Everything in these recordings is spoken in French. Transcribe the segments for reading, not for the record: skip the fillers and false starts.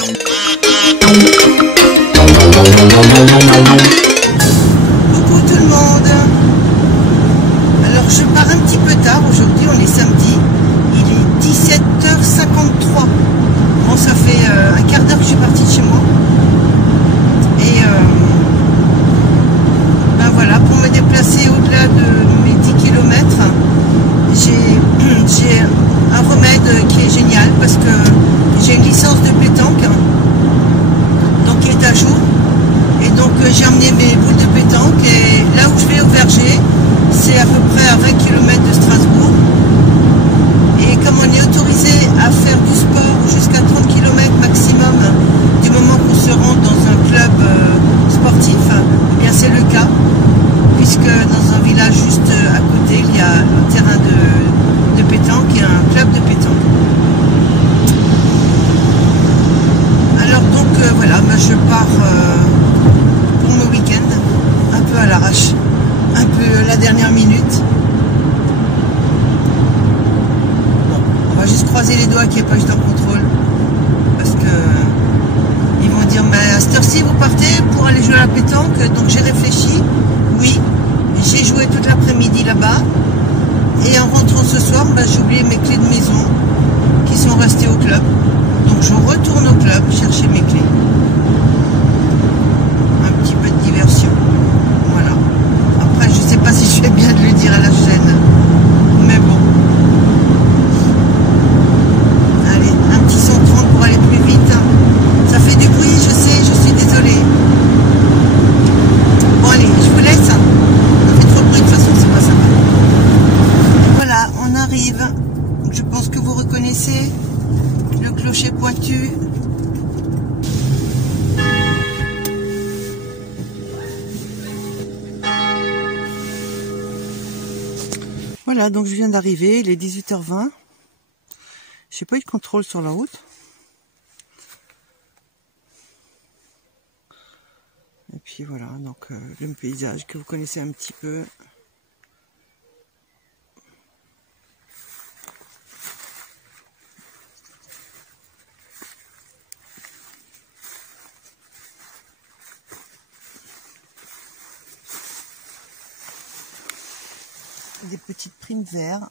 Coucou tout le monde. Alors je pars un petit peu tard aujourd'hui, on est samedi. Il est 17h53. Bon, ça fait un quart d'heure que je suis partie de chez moi. Et ben voilà, pour me déplacer au-delà de mes 10 km, j'ai un remède qui est génial parce que j'ai une licence de pétanque, donc qui est à jour. Et donc j'ai emmené mes boules de pétanque et là où je vais au Verger, c'est à peu près à 20 km de Strasbourg. Et comme on est autorisé à faire du sport jusqu'à 30 km maximum du moment qu'on se rend dans un club sportif, eh bien c'est le cas, puisque dans un village juste à côté, il y a un terrain de pétanque et un club de pétanque. Alors donc voilà, je pars pour mon week-end, un peu à l'arrache, un peu la dernière minute. Bon, on va juste croiser les doigts qu'il n'y ait pas juste un contrôle, parce que ils vont dire, mais à cette heure-ci vous partez pour aller jouer à la pétanque. Donc j'ai réfléchi, oui, j'ai joué toute l'après-midi là-bas, et en rentrant ce soir, j'ai oublié mes clés de maison qui sont restées au club. Donc je retourne au club chercher mes clés. Un petit peu de diversion. Voilà. Après, je sais pas si je fais bien de le dire à la chaîne. Mais bon. Allez, un petit 130 pour aller plus vite. Ça fait du bruit, je sais, je suis désolée. Bon allez, je vous laisse. Ça fait trop de bruit de toute façon, c'est pas sympa. Voilà, on arrive. Je pense que vous reconnaissez le clocher pointu. Voilà, donc je viens d'arriver, il est 18h20. J'ai pas eu de contrôle sur la route. Et puis voilà, donc le paysage que vous connaissez un petit peu. Des petites primes vertes.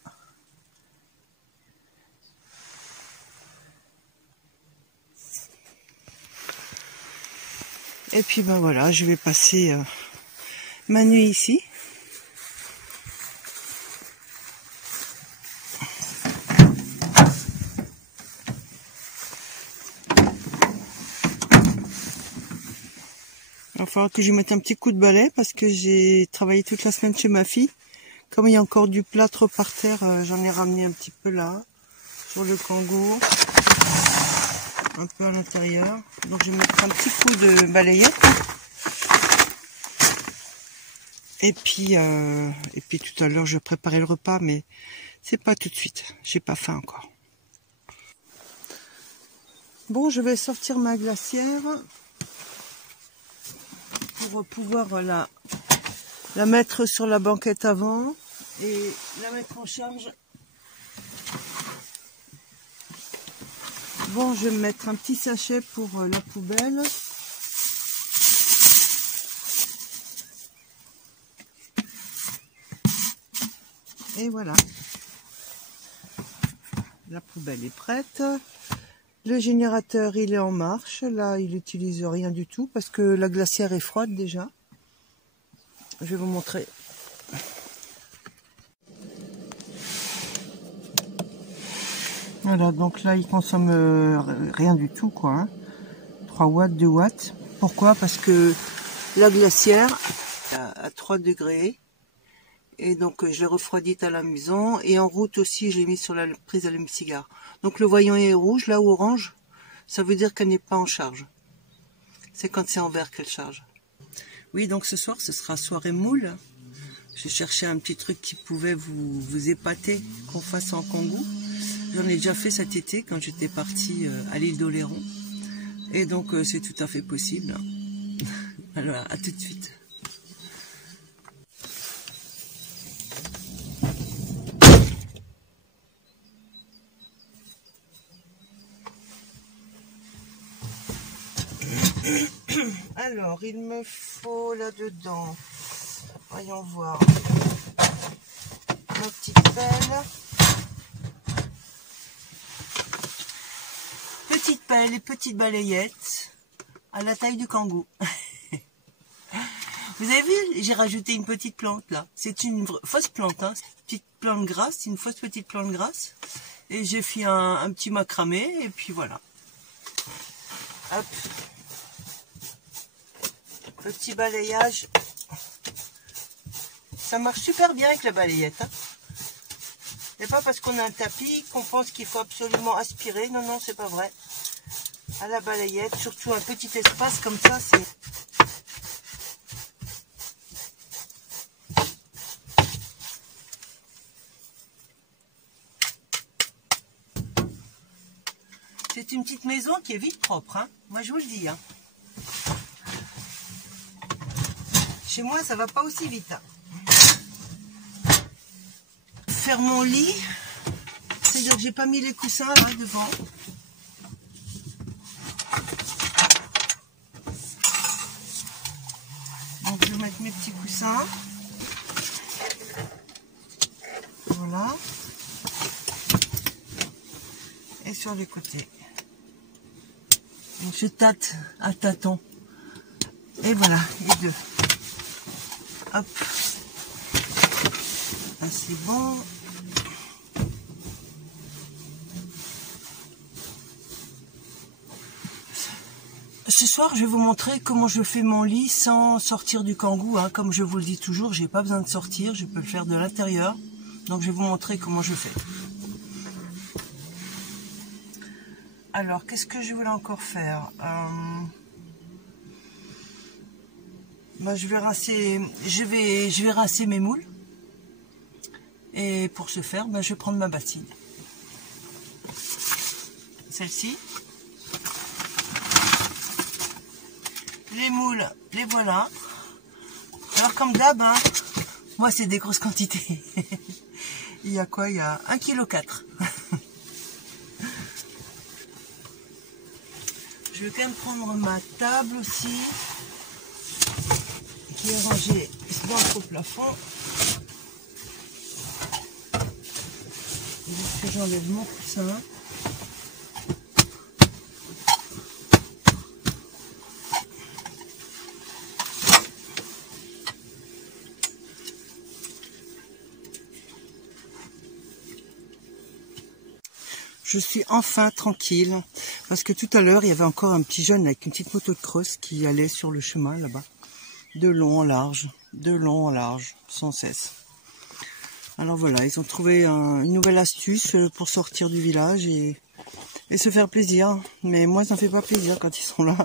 Et puis ben voilà, je vais passer ma nuit ici. Il va falloir que je mette un petit coup de balai parce que j'ai travaillé toute la semaine chez ma fille. Comme il y a encore du plâtre par terre, j'en ai ramené un petit peu là, sur le Kangoo, un peu à l'intérieur. Donc je vais mettre un petit coup de balayette. Et puis tout à l'heure, je vais préparer le repas, mais c'est pas tout de suite. J'ai pas faim encore. Bon, je vais sortir ma glacière pour pouvoir la mettre sur la banquette avant et la mettre en charge. Bon, je vais me mettre un petit sachet pour la poubelle. Et voilà. La poubelle est prête. Le générateur, il est en marche. Là, il n'utilise rien du tout parce que la glacière est froide déjà. Je vais vous montrer. Voilà, donc là, il consomme rien du tout, quoi. Hein. 3 watts, 2 watts. Pourquoi? Parce que la glacière à 3 degrés. Et donc, je l'ai refroidite à la maison. Et en route aussi, je l'ai mis sur la prise allume-cigare. Donc, le voyant est rouge, là, orange. Ça veut dire qu'elle n'est pas en charge. C'est quand c'est en vert qu'elle charge. Oui, donc ce soir, ce sera soirée moule. J'ai cherché un petit truc qui pouvait vous épater, qu'on fasse en Kangoo. J'en ai déjà fait cet été quand j'étais partie à l'île d'Oléron. Et donc, c'est tout à fait possible. Alors, à tout de suite. Alors, il me faut là-dedans, voyons voir, ma petite pelle. Petite pelle et petite balayette à la taille du kangou. Vous avez vu, j'ai rajouté une petite plante là. C'est une fausse plante, hein. Petite plante grasse, une fausse petite plante grasse. Et j'ai fait un petit macramé et puis voilà. Hop. Petit balayage. Ça marche super bien avec la balayette. Hein. C'est pas parce qu'on a un tapis qu'on pense qu'il faut absolument aspirer. Non, non, c'est pas vrai. À la balayette, surtout un petit espace comme ça, c'est... C'est une petite maison qui est vite propre, hein. Moi je vous le dis. Hein. Chez moi ça va pas aussi vite. Hein. Faire mon lit, c'est-à-dire que j'ai pas mis les coussins là devant. Donc je vais mettre mes petits coussins. Voilà. Et sur les côtés. Donc je tâte à tâtons. Et voilà, les deux. Hop. Ah, c'est bon. Ce soir, je vais vous montrer comment je fais mon lit sans sortir du kangou. Hein. Comme je vous le dis toujours, j'ai pas besoin de sortir. Je peux le faire de l'intérieur. Donc je vais vous montrer comment je fais. Alors, qu'est-ce que je voulais encore faire bah, je vais rincer mes moules. Et pour ce faire, bah, je vais prendre ma bassine. Celle-ci. Les moules, les voilà. Alors comme d'hab, hein, moi c'est des grosses quantités. Il y a quoi? Il y a 1,4 kg. Je vais quand même prendre ma table aussi, qui est rangée au plafond. Juste que j'enlève mon coussin. Je suis enfin tranquille, parce que tout à l'heure, il y avait encore un petit jeune avec une petite moto de cross qui allait sur le chemin là-bas, de long en large, sans cesse. Alors voilà, ils ont trouvé une nouvelle astuce pour sortir du village et se faire plaisir. Mais moi, ça ne fait pas plaisir quand ils sont là.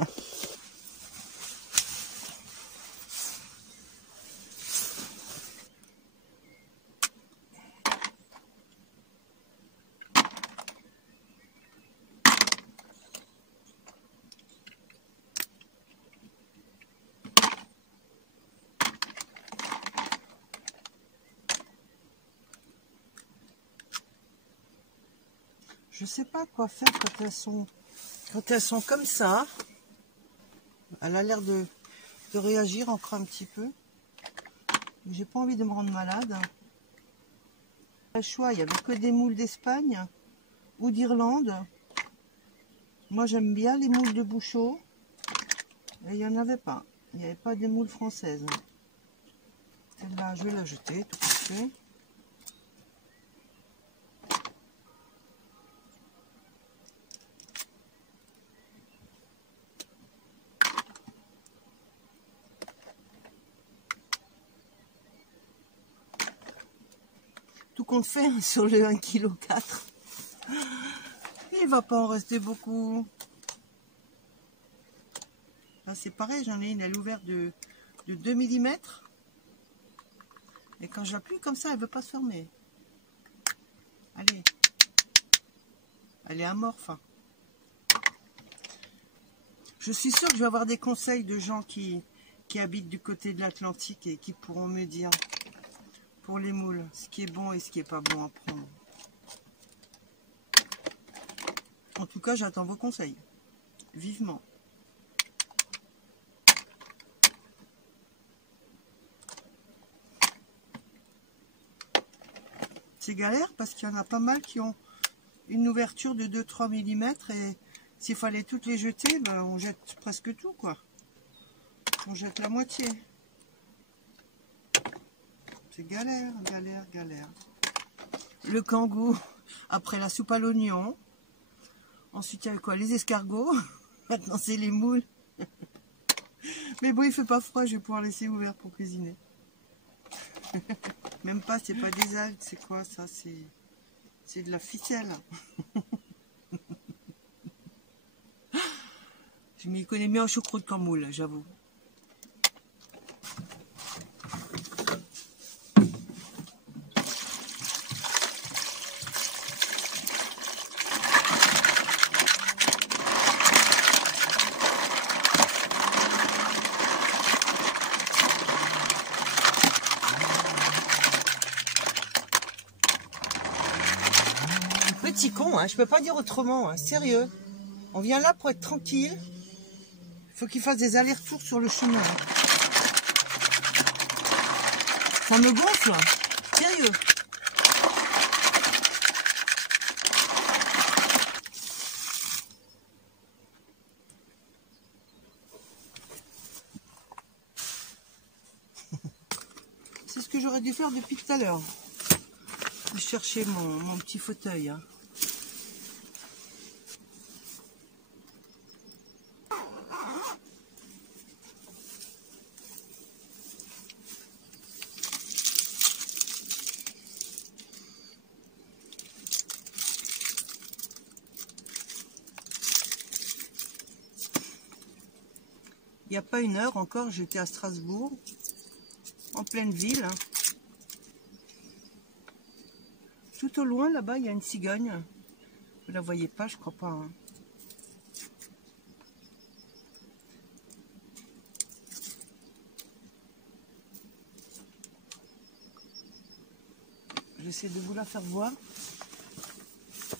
Je sais pas quoi faire quand elles sont comme ça. Elle a l'air de réagir encore un petit peu. J'ai pas envie de me rendre malade. Pas le choix, il n'y avait que des moules d'Espagne ou d'Irlande. Moi j'aime bien les moules de Bouchot. Et il n'y en avait pas. Il n'y avait pas des moules françaises. Celle-là, je vais la jeter tout de suite. Tout compte fait sur le 1,4 kg. Il va pas en rester beaucoup. Là c'est pareil, j'en ai une, elle est ouverte de 2 mm. Et quand je l'appuie comme ça, elle veut pas se fermer. Allez. Elle est amorphe. Je suis sûre que je vais avoir des conseils de gens qui habitent du côté de l'Atlantique et qui pourront me dire pour les moules ce qui est bon et ce qui est pas bon à prendre. En tout cas, j'attends vos conseils. Vivement. C'est galère parce qu'il y en a pas mal qui ont une ouverture de 2-3 mm et s'il fallait toutes les jeter, ben, on jette presque tout, quoi. On jette la moitié. C'est galère, galère, galère. Le kangou, après la soupe à l'oignon. Ensuite, il y avait quoi? Les escargots. Maintenant, c'est les moules. Mais bon, il fait pas froid, je vais pouvoir laisser ouvert pour cuisiner. Même pas, c'est pas des algues, c'est quoi ça? C'est de la ficelle. Je m'y connais mieux en choucroute qu'en moule, j'avoue. Petit con, hein, je peux pas dire autrement, hein, sérieux. On vient là pour être tranquille. Il faut qu'il fasse des allers-retours sur le chemin. Ça me gonfle, sérieux. C'est ce que j'aurais dû faire depuis tout à l'heure. Je cherchais mon petit fauteuil. Hein. Il n'y a pas une heure encore, j'étais à Strasbourg, en pleine ville. Tout au loin, là-bas, il y a une cigogne. Vous la voyez pas, je crois pas. Hein. J'essaie de vous la faire voir.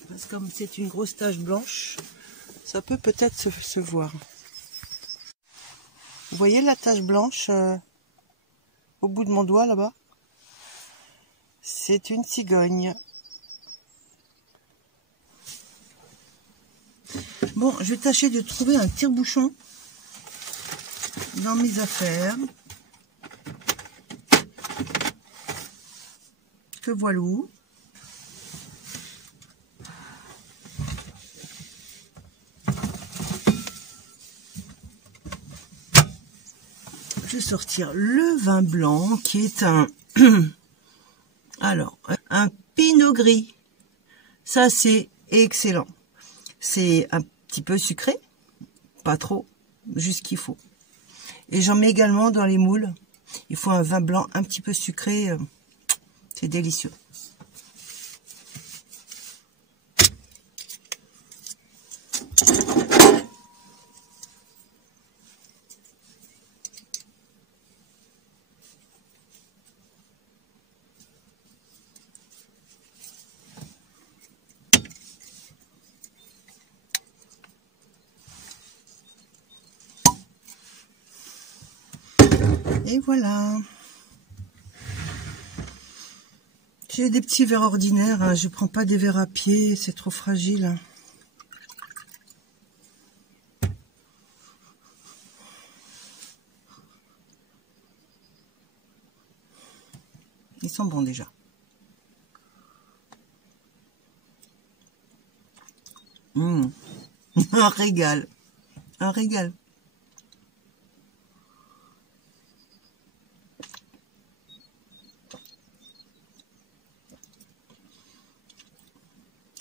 Parce que comme c'est une grosse tache blanche, ça peut peut-être se voir. Vous voyez la tache blanche au bout de mon doigt là-bas? C'est une cigogne. Bon, je vais tâcher de trouver un tire-bouchon dans mes affaires. Que voilà. Je vais sortir le vin blanc qui est un alors un pinot gris. Ça c'est excellent. C'est un petit peu sucré, pas trop, juste ce qu'il faut. Et j'en mets également dans les moules. Il faut un vin blanc un petit peu sucré, c'est délicieux. Et voilà. J'ai des petits verres ordinaires, hein. Je prends pas des verres à pied, c'est trop fragile. Hein. Ils sont bons déjà. Un régal. Un régal.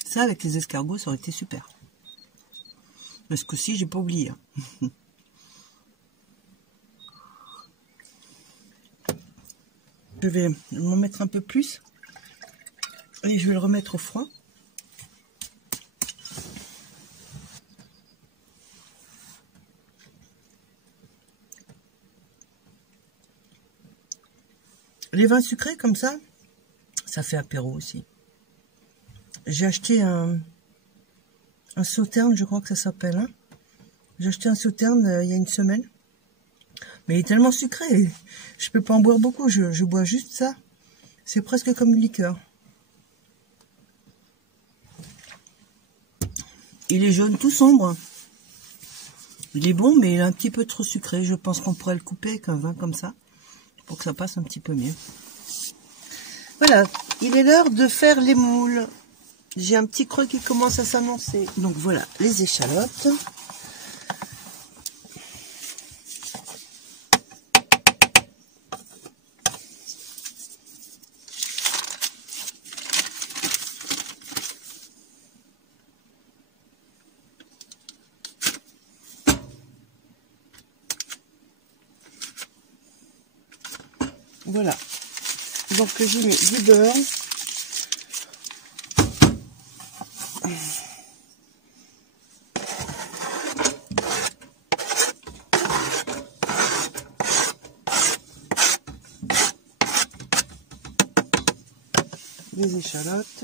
Ça, avec les escargots, ça aurait été super. Mais ce coup-ci, j'ai pas oublié. Hein. Je vais m'en mettre un peu plus. Et je vais le remettre au froid. Les vins sucrés comme ça fait apéro aussi. J'ai acheté un sauterne, je crois que ça s'appelle. Hein. J'ai acheté un sauterne il y a une semaine. Mais il est tellement sucré, je peux pas en boire beaucoup, je bois juste ça. C'est presque comme une liqueur. Il est jaune tout sombre. Il est bon, mais il est un petit peu trop sucré. Je pense qu'on pourrait le couper avec un vin comme ça, pour que ça passe un petit peu mieux. Voilà, il est l'heure de faire les moules. J'ai un petit creux qui commence à s'annoncer. Donc voilà, les échalotes. Voilà, donc j'y mets du beurre, les échalotes,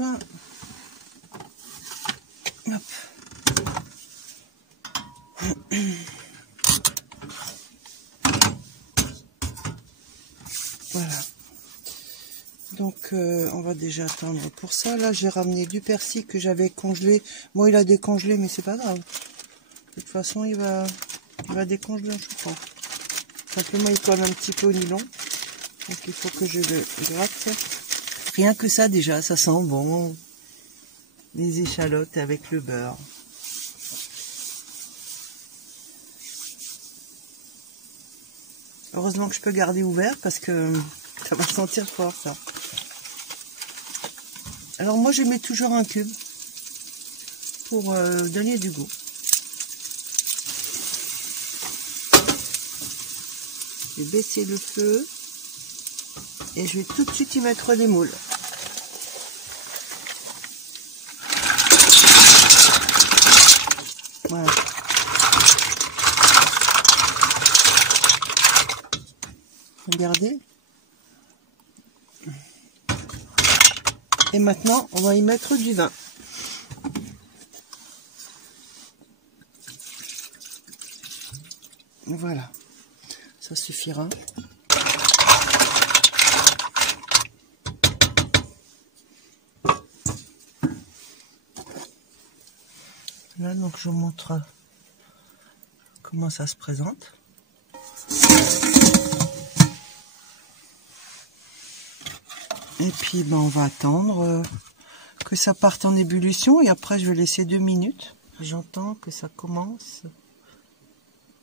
hop. Voilà. Donc on va déjà attendre pour ça. Là j'ai ramené du persil que j'avais congelé. Bon, il a décongelé, mais c'est pas grave. De toute façon il va décongeler, je crois. Simplement il colle un petit peu au nylon. Donc il faut que je le gratte. Rien que ça déjà, ça sent bon. Les échalotes avec le beurre. Heureusement que je peux garder ouvert parce que ça va sentir fort ça. Alors moi je mets toujours un cube pour donner du goût. Je vais baisser le feu et je vais tout de suite y mettre les moules. Voilà. Regardez. Et maintenant, on va y mettre du vin. Voilà. Ça suffira. Là, donc, je vous montre comment ça se présente. Et puis ben, on va attendre que ça parte en ébullition et après je vais laisser 2 minutes. J'entends que ça commence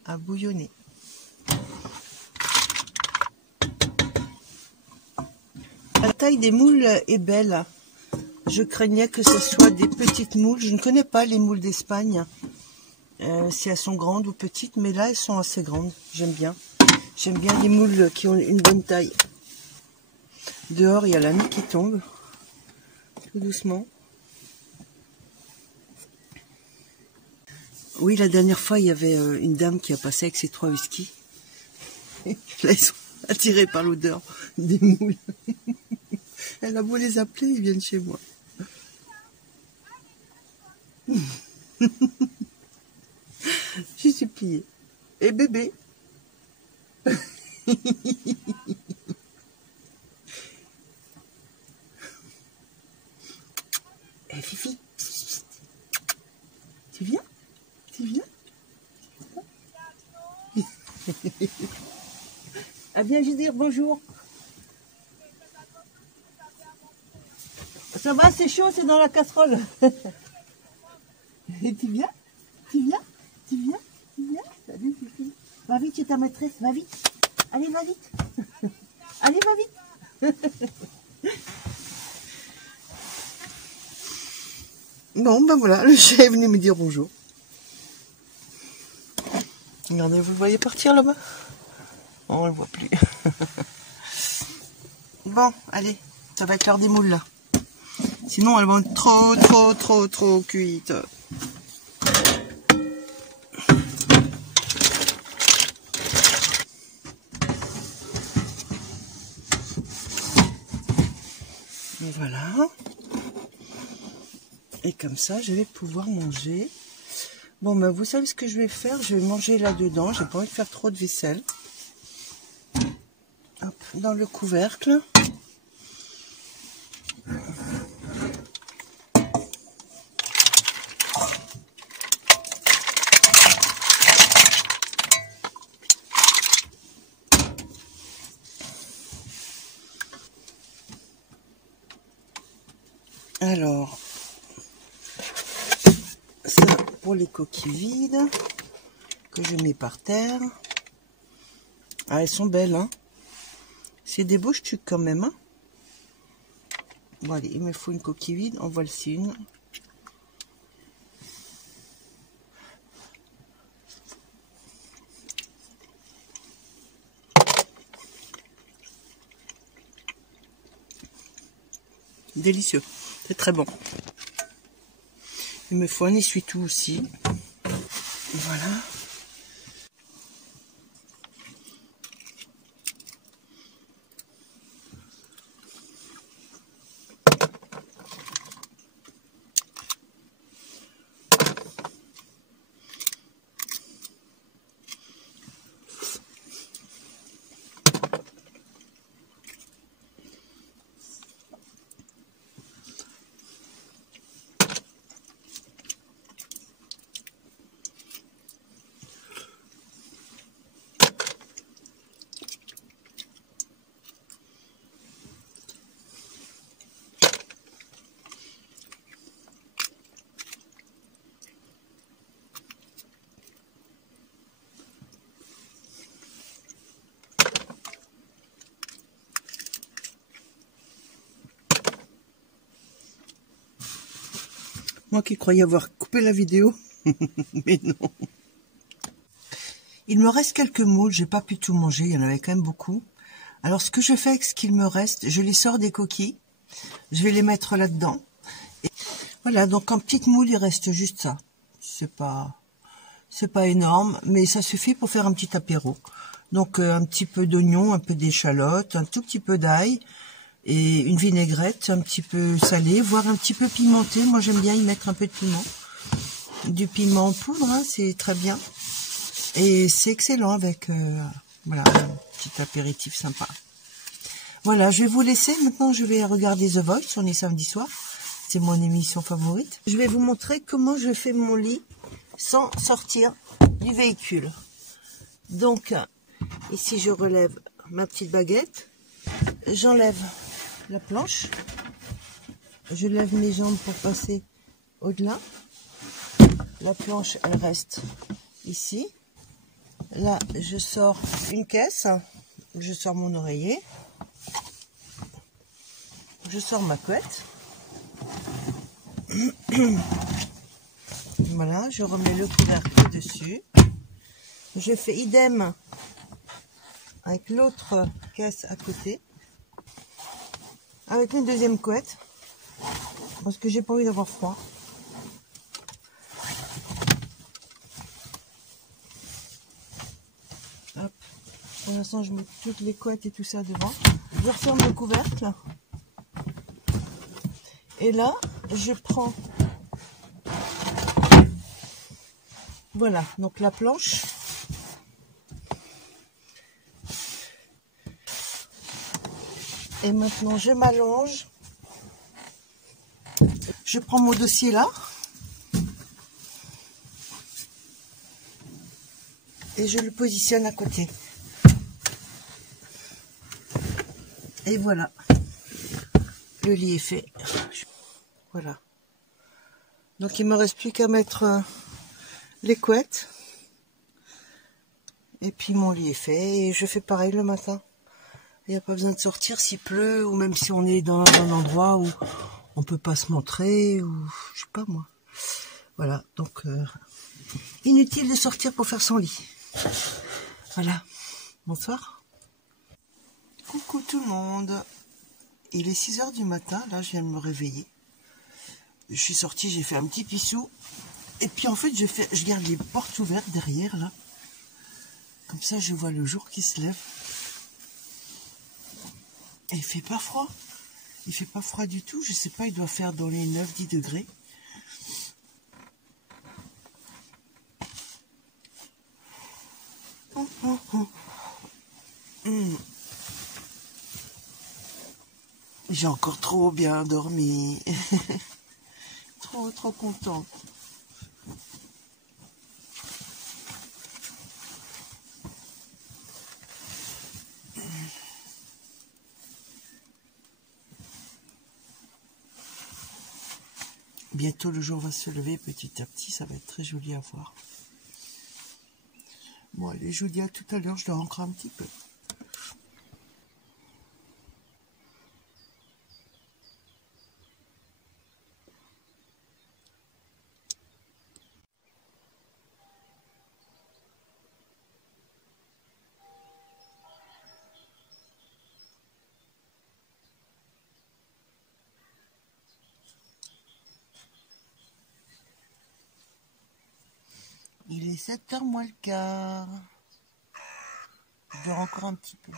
à bouillonner. La taille des moules est belle. Je craignais que ce soit des petites moules. Je ne connais pas les moules d'Espagne. Si elles sont grandes ou petites, mais là elles sont assez grandes. J'aime bien. J'aime bien les moules qui ont une bonne taille. Dehors, il y a la nuit qui tombe, tout doucement. Oui, la dernière fois, il y avait une dame qui a passé avec ses 3 whiskies. Là, ils sont attirés par l'odeur des moules. Elle a beau les appeler, ils viennent chez moi. Je suis pliée. Et bébé. Eh, Fifi, tu viens? Tu viens? Ah, viens juste dire bonjour. Ça va, c'est chaud, c'est dans la casserole. Et tu viens? Tu viens? Tu viens? Tu viens? Salut, Fifi. Va vite chez ta maîtresse, va vite. Allez, va vite. Allez, va vite. Bon, ben voilà, le chat est venu me dire bonjour. Regardez, vous le voyez partir là-bas? On ne le voit plus. Bon, allez, ça va être l'heure des moules là. Sinon, elles vont être trop cuites. Voilà. Et comme ça, je vais pouvoir manger. Bon, ben, vous savez ce que je vais faire? Je vais manger là-dedans. J'ai pas envie de faire trop de vaisselle. Hop, dans le couvercle. Alors, ça pour les coquilles vides que je mets par terre. Ah, elles sont belles, hein. C'est des beaux trucs quand même, hein. Bon, allez, il me faut une coquille vide. En voici une. Délicieux, c'est très bon. Il me faut un essuie-tout aussi. Voilà. Moi qui croyais avoir coupé la vidéo, mais non. Il me reste quelques moules, j'ai pas pu tout manger, il y en avait quand même beaucoup. Alors ce que je fais avec ce qu'il me reste, je les sors des coquilles, je vais les mettre là-dedans. Et voilà, donc en petite moule, il reste juste ça. C'est pas énorme, mais ça suffit pour faire un petit apéro. Donc un petit peu d'oignon, un peu d'échalote, un tout petit peu d'ail et une vinaigrette un petit peu salée, voire un petit peu pimentée. Moi j'aime bien y mettre un peu de piment. Du piment en poudre, hein, c'est très bien. Et c'est excellent avec voilà, un petit apéritif sympa. Voilà, je vais vous laisser. Maintenant, je vais regarder The Voice. On est samedi soir. C'est mon émission favorite. Je vais vous montrer comment je fais mon lit sans sortir du véhicule. Donc, ici, je relève ma petite baguette. J'enlève la planche. Je lève mes jambes pour passer au-delà. La planche, elle reste ici. Là, je sors une caisse. Je sors mon oreiller. Je sors ma couette. Voilà, je remets le couvercle dessus. Je fais idem avec l'autre caisse à côté. Avec une deuxième couette. Parce que j'ai pas envie d'avoir froid. Hop. Pour l'instant, je mets toutes les couettes et tout ça devant. Je referme le couvercle. Et là, je prends... Voilà, donc la planche. Et maintenant, je m'allonge. Je prends mon dossier là. Et je le positionne à côté. Et voilà. Le lit est fait. Voilà. Donc il me reste plus qu'à mettre les couettes. Et puis mon lit est fait. Et je fais pareil le matin. Il n'y a pas besoin de sortir s'il pleut. Ou même si on est dans un endroit où on peut pas se montrer. Ou je sais pas moi. Voilà. Donc inutile de sortir pour faire son lit. Voilà. Bonsoir. Coucou tout le monde. Il est 6 h du matin. Là je viens de me réveiller. Je suis sortie, j'ai fait un petit pissou. Et puis en fait, je garde les portes ouvertes derrière, là. Comme ça, je vois le jour qui se lève. Et il fait pas froid. Il fait pas froid du tout. Je sais pas, il doit faire dans les 9-10 degrés. J'ai encore trop bien dormi. Trop content. Bientôt le jour va se lever petit à petit, ça va être très joli à voir. Bon allez, je vous dis à tout à l'heure, je dors encore un petit peu. Il est 7h moins le quart. Je dors encore un petit peu.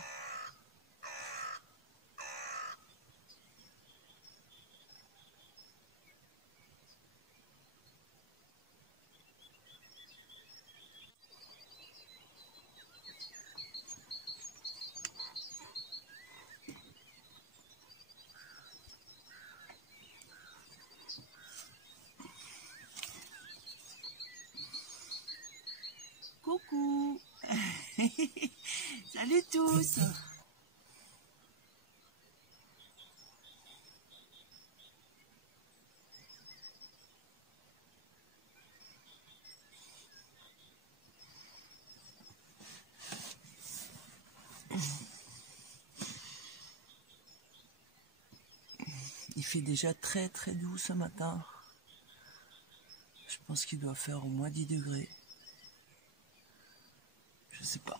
Coucou. Salut tous. Il fait déjà très très doux ce matin. Je pense qu'il doit faire au moins 10 degrés. Je sais pas.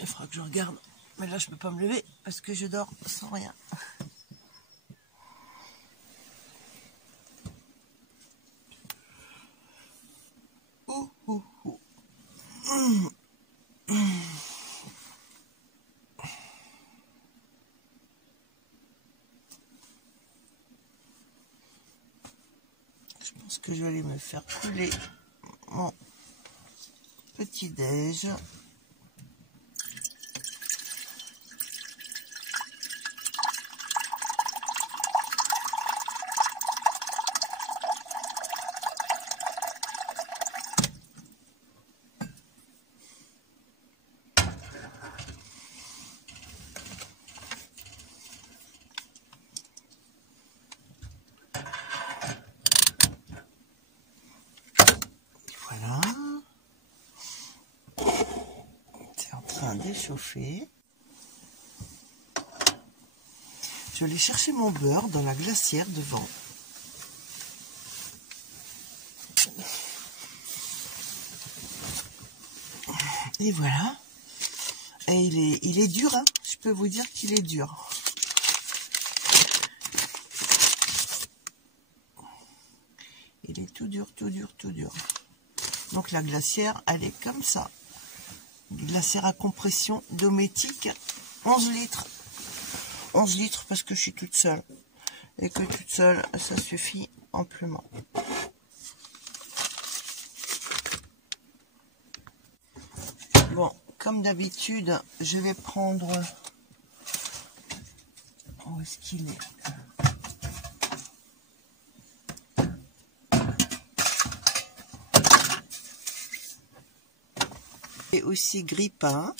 Il faudra que je regarde. Mais là je peux pas me lever parce que je dors sans rien. Oh, oh, oh. Je pense que je vais aller me faire couler mon petit déj. Voilà. C'est en train d'échauffer. Je vais aller chercher mon beurre dans la glacière devant. Et voilà. Et il est dur, hein. Je peux vous dire qu'il est dur. Il est tout dur, tout dur, tout dur. Donc la glacière, elle est comme ça. Glacière à compression dométique, 11 litres. 11 litres parce que je suis toute seule. Et que toute seule, ça suffit amplement. Bon, comme d'habitude, je vais prendre... Où est-ce qu'il est ? Et aussi grille-pain.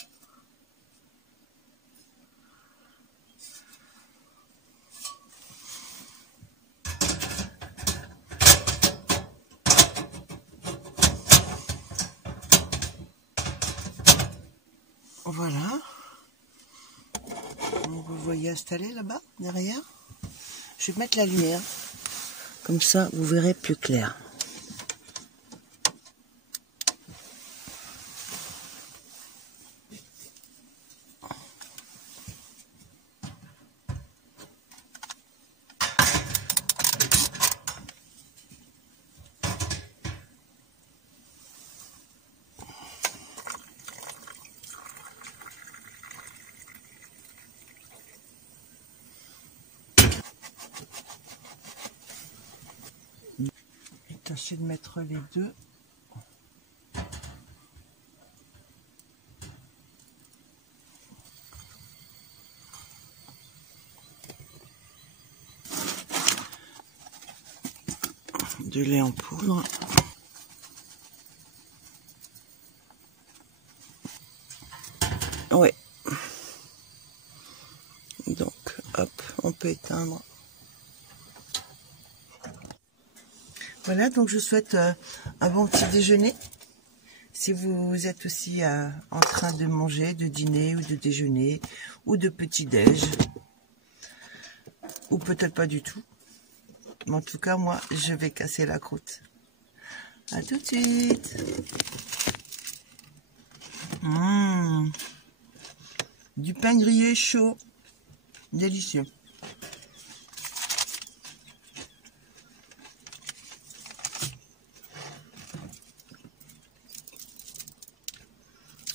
Voilà. Vous voyez installé là-bas, derrière. Je vais mettre la lumière. Comme ça, vous verrez plus clair. Tâchez de mettre les deux. De lait en poudre. Ouais. Donc, hop, on peut éteindre. Voilà, donc je souhaite un bon petit déjeuner. Si vous êtes aussi en train de manger, de dîner ou de déjeuner ou de petit-déj, ou peut-être pas du tout. Mais en tout cas, moi, je vais casser la croûte. À tout de suite. Du pain grillé chaud, délicieux.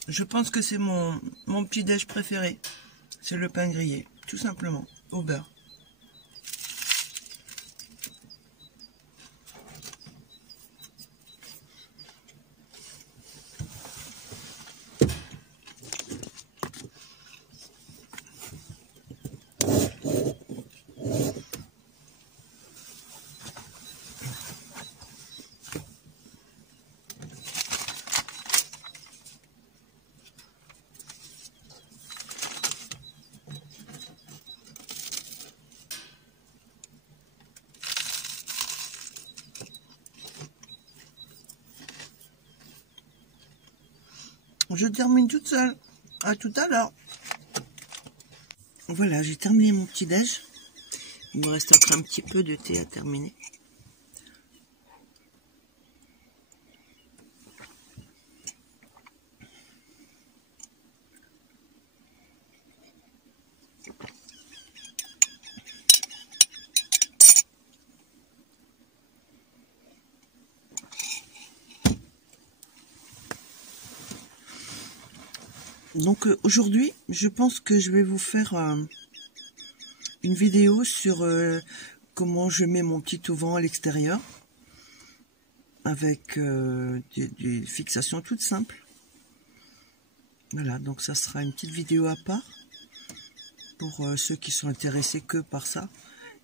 Je pense que c'est mon petit déj préféré. C'est le pain grillé, tout simplement, au beurre. Je termine toute seule. À tout à l'heure. Voilà, j'ai terminé mon petit déj. Il me reste encore un petit peu de thé à terminer. Donc aujourd'hui, je pense que je vais vous faire une vidéo sur comment je mets mon petit auvent à l'extérieur avec des fixations toutes simples. Voilà, donc ça sera une petite vidéo à part pour ceux qui sont intéressés que par ça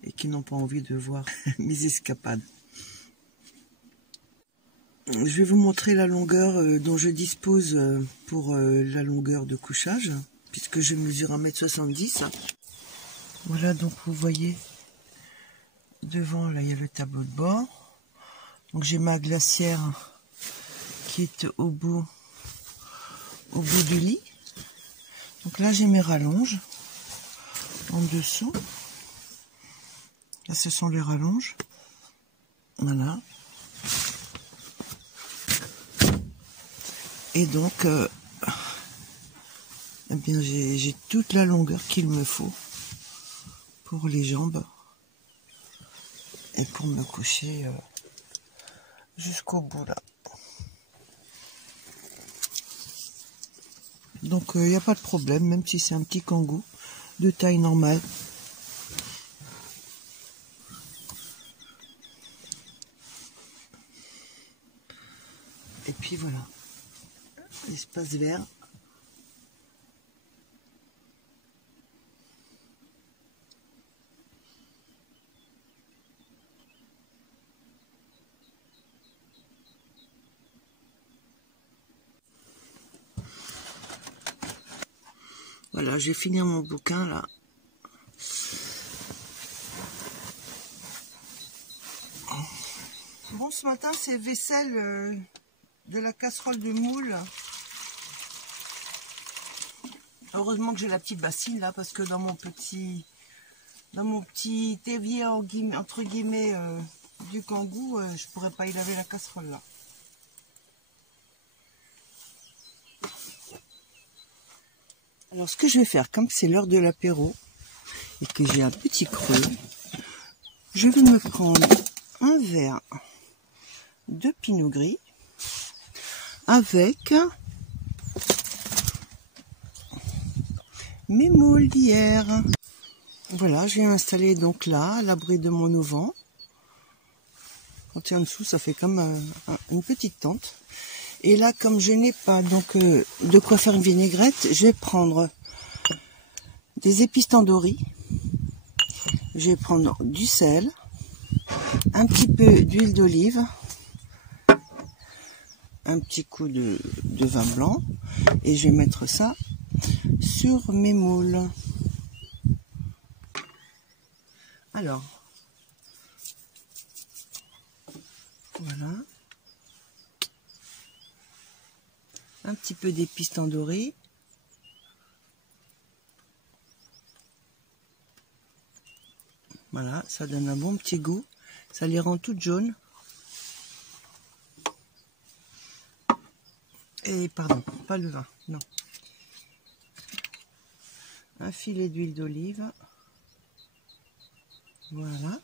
et qui n'ont pas envie de voir mes escapades. Je vais vous montrer la longueur dont je dispose pour la longueur de couchage, puisque je mesure 1,70 m. Voilà, donc vous voyez, devant, là, il y a le tableau de bord. Donc j'ai ma glacière qui est au bout du lit. Donc là, j'ai mes rallonges en dessous. Là, ce sont les rallonges. Voilà. Et donc, eh bien, j'ai toute la longueur qu'il me faut pour les jambes et pour me coucher jusqu'au bout là. Donc, il n'y a pas de problème, même si c'est un petit kangou de taille normale. Et puis voilà, l'espace vert. Voilà, je vais finir mon bouquin là. Bon, ce matin, c'est vaisselle de la casserole de moule. Heureusement que j'ai la petite bassine là, parce que dans mon petit évier entre guillemets du kangou, je pourrais pas y laver la casserole là. Alors ce que je vais faire, comme c'est l'heure de l'apéro et que j'ai un petit creux, je vais me prendre un verre de pinot gris avec mes moules d'hier. Voilà, j'ai installé donc là, à l'abri de mon auvent. Quand il y a en dessous, ça fait comme une petite tente. Et là, comme je n'ai pas donc de quoi faire une vinaigrette, je vais prendre des épices tandoori. Je vais prendre du sel, un petit peu d'huile d'olive, un petit coup de vin blanc, et je vais mettre ça sur mes moules. Alors, Voilà. Un petit peu d'épices tandoori. Voilà, ça donne un bon petit goût. Ça les rend toutes jaunes. Et pardon, pas le vin, non. Un filet d'huile d'olive. Voilà.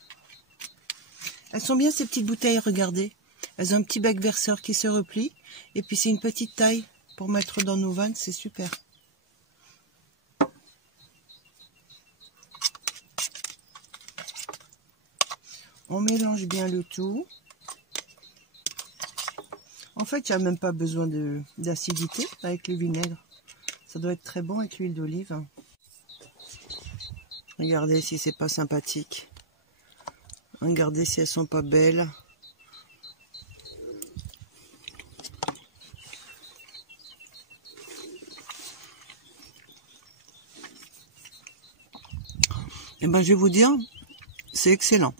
Elles sont bien ces petites bouteilles, regardez. Elles ont un petit bec verseur qui se replie. Et puis c'est une petite taille pour mettre dans nos vannes, c'est super. On mélange bien le tout. En fait, il n'y a même pas besoin d'acidité avec le vinaigre. Ça doit être très bon avec l'huile d'olive. Regardez si c'est pas sympathique. Regardez si elles sont pas belles. Et ben, je vais vous dire, c'est excellent.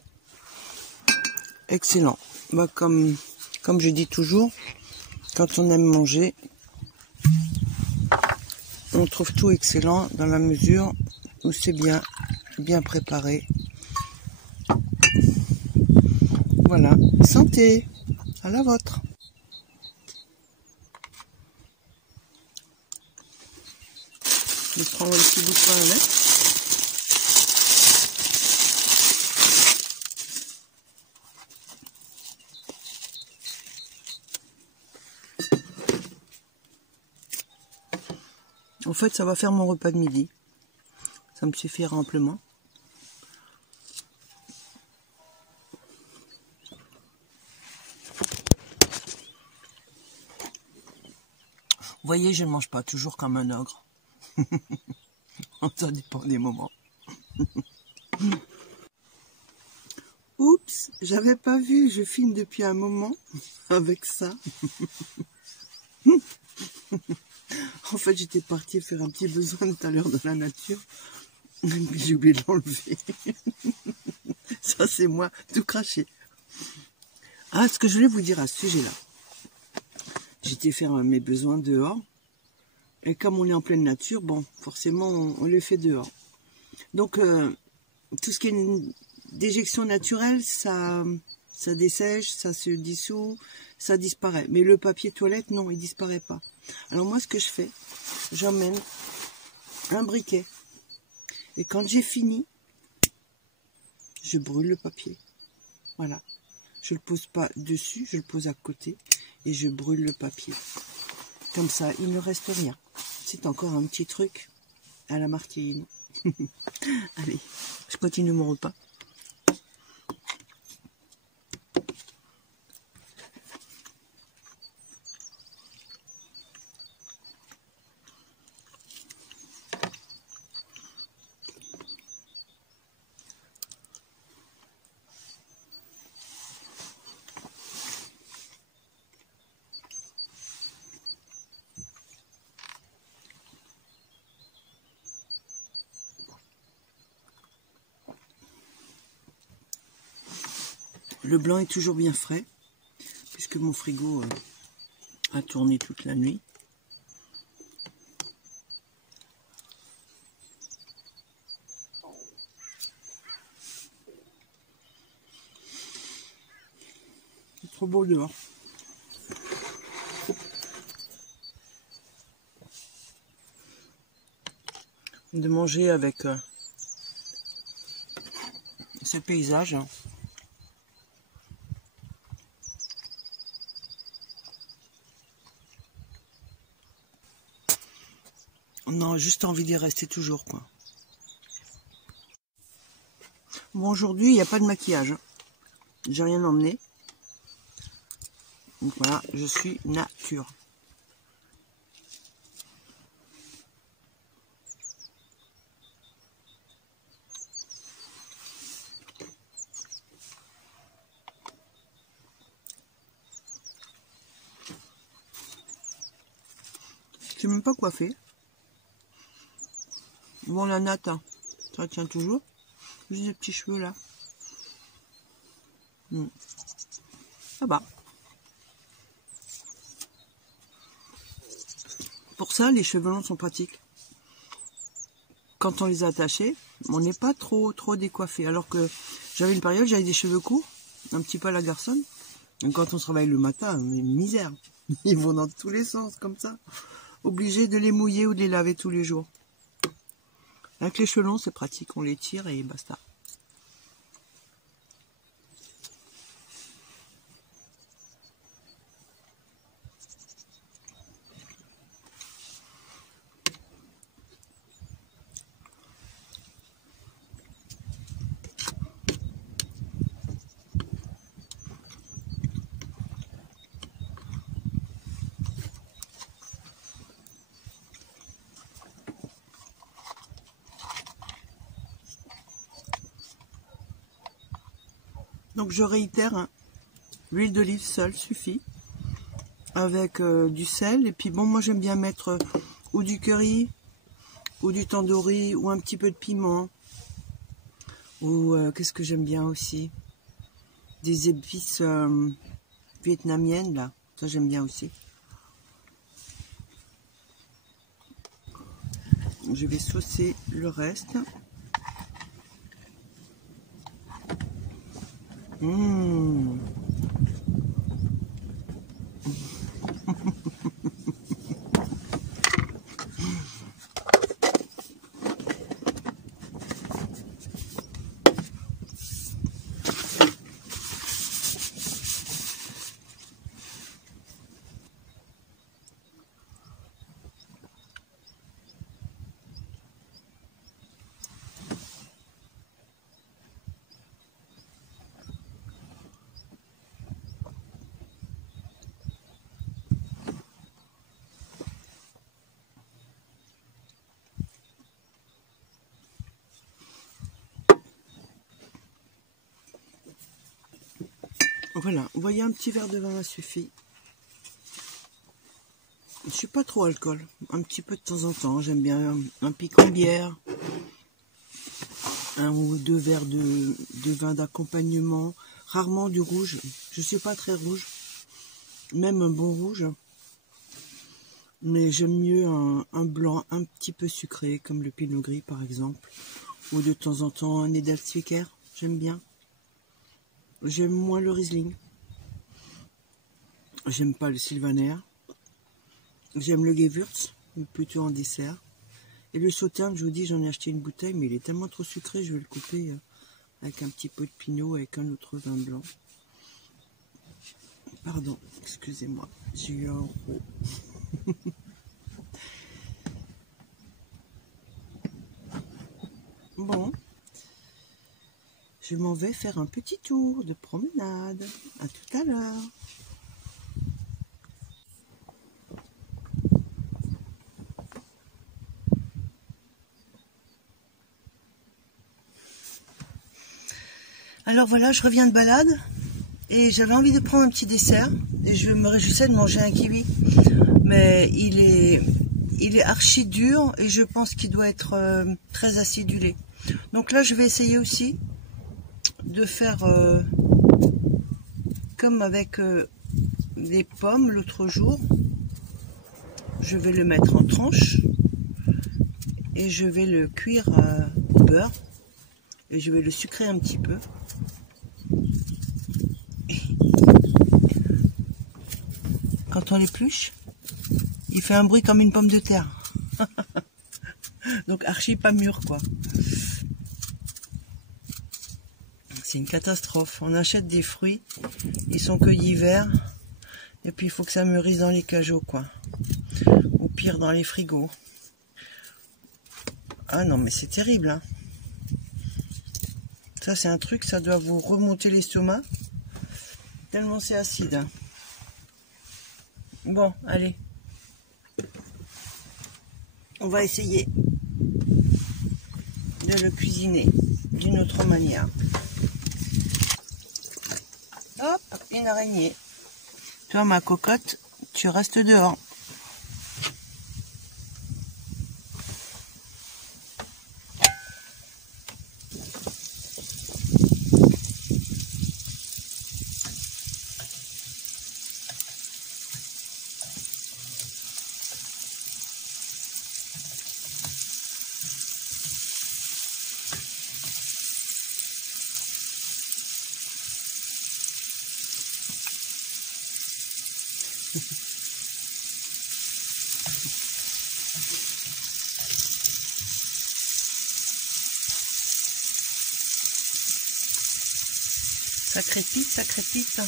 Excellent. Bah, comme je dis toujours, quand on aime manger, on trouve tout excellent dans la mesure où c'est bien préparé. Voilà. Santé. À la vôtre. Je prends un petit bout de pain avec. En fait, ça va faire mon repas de midi. Ça me suffira amplement. Vous voyez, je ne mange pas toujours comme un ogre. Ça dépend des moments. Oups, j'avais pas vu, je filme depuis un moment avec ça. En fait, j'étais partie faire un petit besoin tout à l'heure dans la nature. J'ai oublié de l'enlever. Ça, c'est moi, tout craché. Ah, ce que je voulais vous dire à ce sujet-là. J'étais faire mes besoins dehors. Et comme on est en pleine nature, bon, forcément, on les fait dehors. Donc, tout ce qui est une déjection naturelle, ça dessèche, ça se dissout, ça disparaît. Mais le papier toilette, non, il disparaît pas. Alors moi, ce que je fais, j'emmène un briquet. Et quand j'ai fini, je brûle le papier. Voilà. Je ne le pose pas dessus, je le pose à côté et je brûle le papier. Comme ça, il ne reste rien. C'est encore un petit truc à la Martine. Allez, je continue mon repas. Le blanc est toujours bien frais, puisque mon frigo a tourné toute la nuit. C'est trop beau dehors. De manger avec ce paysage. On a juste envie d'y rester toujours, quoi. Bon, aujourd'hui, il n'y a pas de maquillage. J'ai rien emmené. Donc voilà, je suis nature. Je sais même pas coiffer. Bon, la natte, hein, ça tient toujours. Juste des petits cheveux là. ça va. Pour ça, les cheveux longs sont pratiques. Quand on les a attachés, on n'est pas trop décoiffé. Alors que j'avais une période, j'avais des cheveux courts, un petit peu à la garçonne. Et quand on se réveille le matin, mais misère. Ils vont dans tous les sens, comme ça. Obligé de les mouiller ou de les laver tous les jours. Avec les cheveux longs, c'est pratique. On les tire et basta. Donc je réitère, hein, l'huile d'olive seule suffit, avec du sel. Et puis bon, moi j'aime bien mettre ou du curry, ou du tandoori, ou un petit peu de piment. Ou qu'est-ce que j'aime bien aussi? Des épices vietnamiennes, là. Ça j'aime bien aussi. Je vais saucer le reste. Mmh. Voilà, vous voyez, un petit verre de vin m'a suffi. Je suis pas trop alcool, un petit peu de temps en temps. J'aime bien un piquant bière, un ou deux verres de vin d'accompagnement, rarement du rouge. Je suis pas très rouge, même un bon rouge. Mais j'aime mieux un blanc un petit peu sucré, comme le pinot gris par exemple. Ou de temps en temps un Edelzwicker, j'aime bien. J'aime moins le Riesling. J'aime pas le Sylvaner. J'aime le Gewürz, mais plutôt en dessert. Et le Sauterne, je vous dis, j'en ai acheté une bouteille, mais il est tellement trop sucré, je vais le couper avec un petit peu de pinot, avec un autre vin blanc. Pardon, excusez-moi, j'ai eu un gros. Bon, je m'en vais faire un petit tour de promenade. À tout à l'heure. Alors voilà, je reviens de balade et j'avais envie de prendre un petit dessert et je me réjouissais de manger un kiwi. Mais il est archi dur et je pense qu'il doit être très acidulé. Donc là, je vais essayer aussi de faire comme avec des pommes l'autre jour. Je vais le mettre en tranches et je vais le cuire au beurre et je vais le sucrer un petit peu. Quand on l'épluche, il fait un bruit comme une pomme de terre. Donc archi pas mûr quoi. C'est une catastrophe. On achète des fruits, ils sont cueillis verts, et puis il faut que ça mûrisse dans les cajots quoi. Ou pire dans les frigos. Ah non mais c'est terrible hein. Ça c'est un truc, ça doit vous remonter l'estomac. Tellement c'est acide. Hein. Bon, allez. On va essayer de le cuisiner d'une autre manière. Hop, une araignée. Toi, ma cocotte, tu restes dehors. Ça crépite, ça crépite.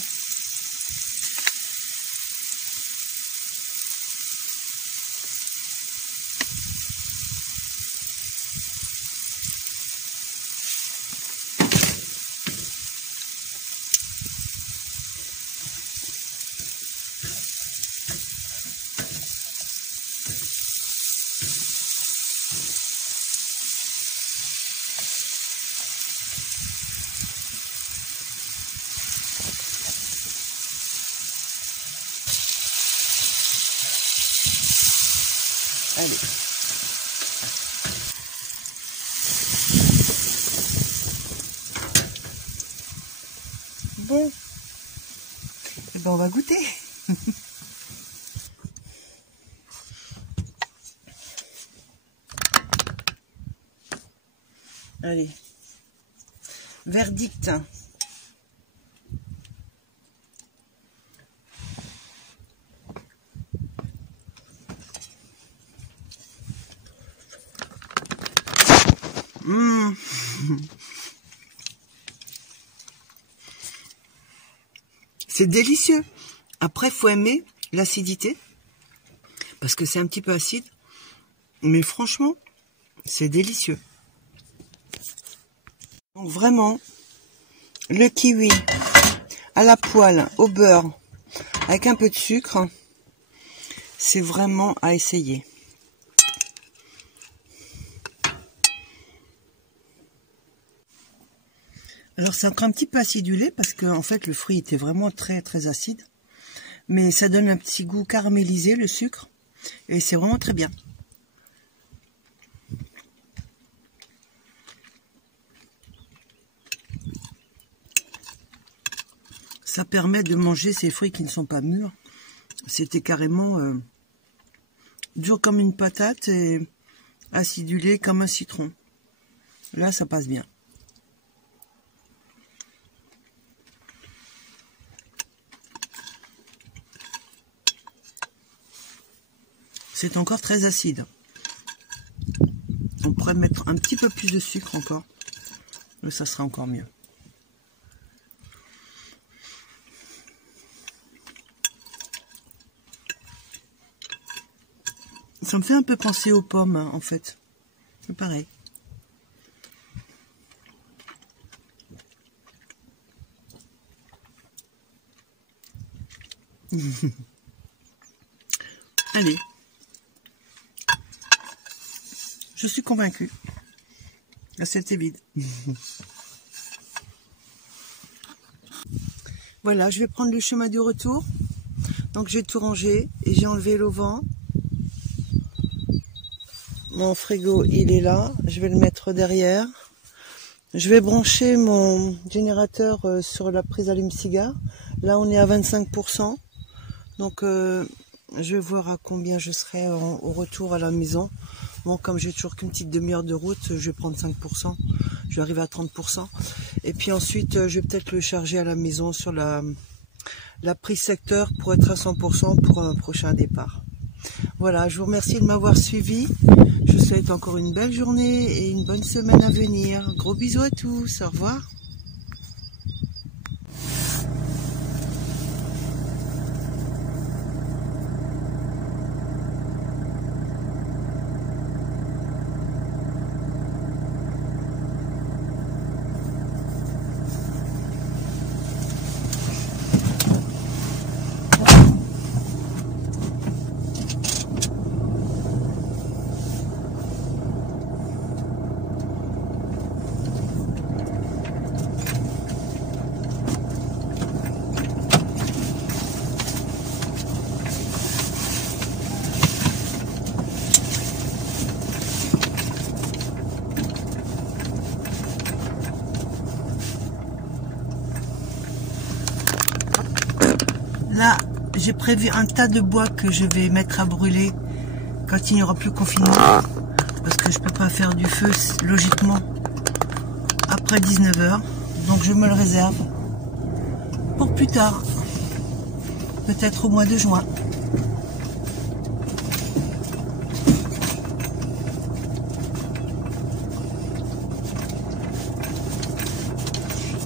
Allez. Bon. Eh ben on va goûter. Allez. Verdict. C'est délicieux. Après, faut aimer l'acidité parce que c'est un petit peu acide. Mais franchement, c'est délicieux. Donc vraiment, le kiwi à la poêle, au beurre, avec un peu de sucre, c'est vraiment à essayer. Alors c'est encore un petit peu acidulé parce que en fait le fruit était vraiment très très acide. Mais ça donne un petit goût caramélisé, le sucre. Et c'est vraiment très bien. Ça permet de manger ces fruits qui ne sont pas mûrs. C'était carrément dur comme une patate et acidulé comme un citron. Là ça passe bien. C'est encore très acide. On pourrait mettre un petit peu plus de sucre encore. Mais ça sera encore mieux. Ça me fait un peu penser aux pommes, hein, en fait. C'est pareil. Allez. Je suis convaincue. L'assiette est vide. Voilà, je vais prendre le chemin du retour. Donc j'ai tout rangé et j'ai enlevé l'auvent. Mon frigo, il est là. Je vais le mettre derrière. Je vais brancher mon générateur sur la prise allume-cigare. Là, on est à 25%. Donc, je vais voir à combien je serai au retour à la maison. Bon, comme j'ai toujours qu'une petite demi-heure de route, je vais prendre 5%. Je vais arriver à 30%. Et puis ensuite, je vais peut-être le charger à la maison sur la prise secteur pour être à 100% pour un prochain départ. Voilà, je vous remercie de m'avoir suivi. Je vous souhaite encore une belle journée et une bonne semaine à venir. Gros bisous à tous. Au revoir. Là, j'ai prévu un tas de bois que je vais mettre à brûler quand il n'y aura plus confinement. Parce que je peux pas faire du feu, logiquement, après 19 h. Donc je me le réserve pour plus tard. Peut-être au mois de juin.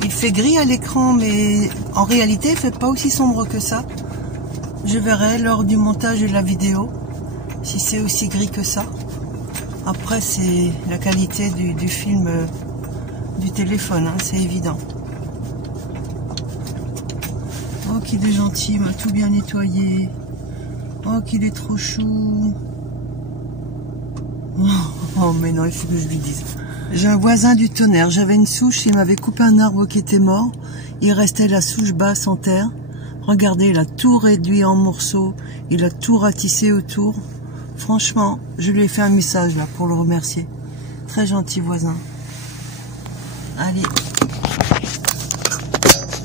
Il fait gris à l'écran, mais en réalité, il fait pas aussi sombre que ça. Je verrai lors du montage de la vidéo si c'est aussi gris que ça. Après, c'est la qualité du film du téléphone, hein, c'est évident. Oh, qu'il est gentil, il m'a tout bien nettoyé. Oh, qu'il est trop chou. Oh, mais non, il faut que je lui dise. J'ai un voisin du tonnerre. J'avais une souche, il m'avait coupé un arbre qui était mort. Il restait la souche basse en terre. Regardez, il a tout réduit en morceaux. Il a tout ratissé autour. Franchement, je lui ai fait un message là pour le remercier. Très gentil voisin. Allez.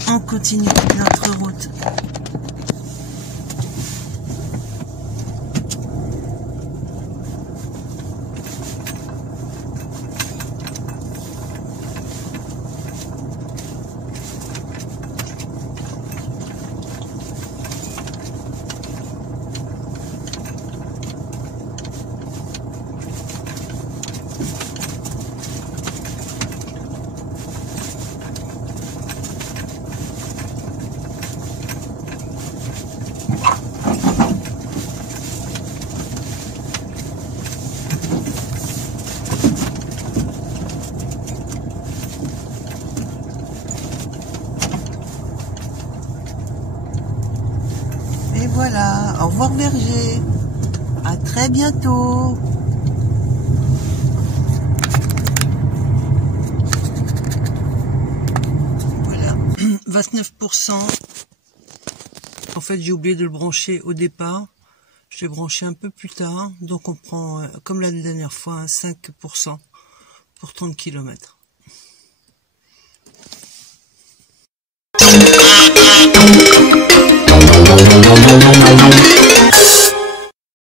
On continue notre route. Et voilà, au revoir berger, à très bientôt. Voilà, 29%. En fait, j'ai oublié de le brancher au départ. Je l'ai branché un peu plus tard, donc on prend, comme la dernière fois, 5% pour 30 km.